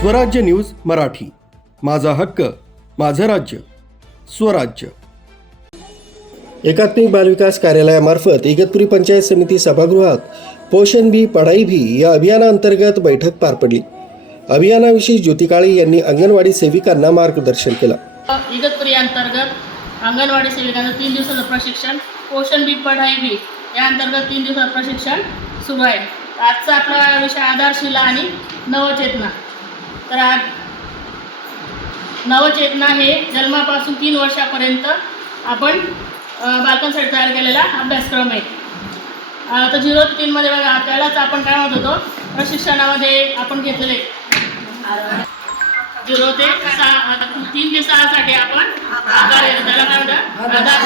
स्वराज्य न्यूज मराठी, माझा हक्क माझं राज्य स्वराज्य। एकात्मिक बालविकास कार्यालयामार्फत इगतपुरी पंचायत समिती सभागृहात पोषण भी पढ़ाई भी या अभियानांतर्गत बैठक पार पडली। अभियानाविषयी ज्योती काळे यांनी अंगणवाडी सेविकांना मार्गदर्शन केलं। इगतपुरी अंतर्गत अंगणवाडी सेविकांचं 3 दिवसाचं प्रशिक्षण, पोषण भी पढ़ाई भी या अंतर्गत 3 दिवसाचं प्रशिक्षण सुरू आहे। आजचा आपला विषय आधारशिला आणि नवचेतना। तर नवचेतना हे जन्मापासून 3 वर्षापर्यंत आपण बालकांसाठी तयार केलेला अभ्यासक्रम आहे। आता 0 ते 3 मध्ये बघा, त्यालाच आपण काय म्हणत होतो, प्रशिक्षणामध्ये आपण घेतलेले 0 ते 3 ते 6 साठी आपण त्याला काय म्हणतात, आधार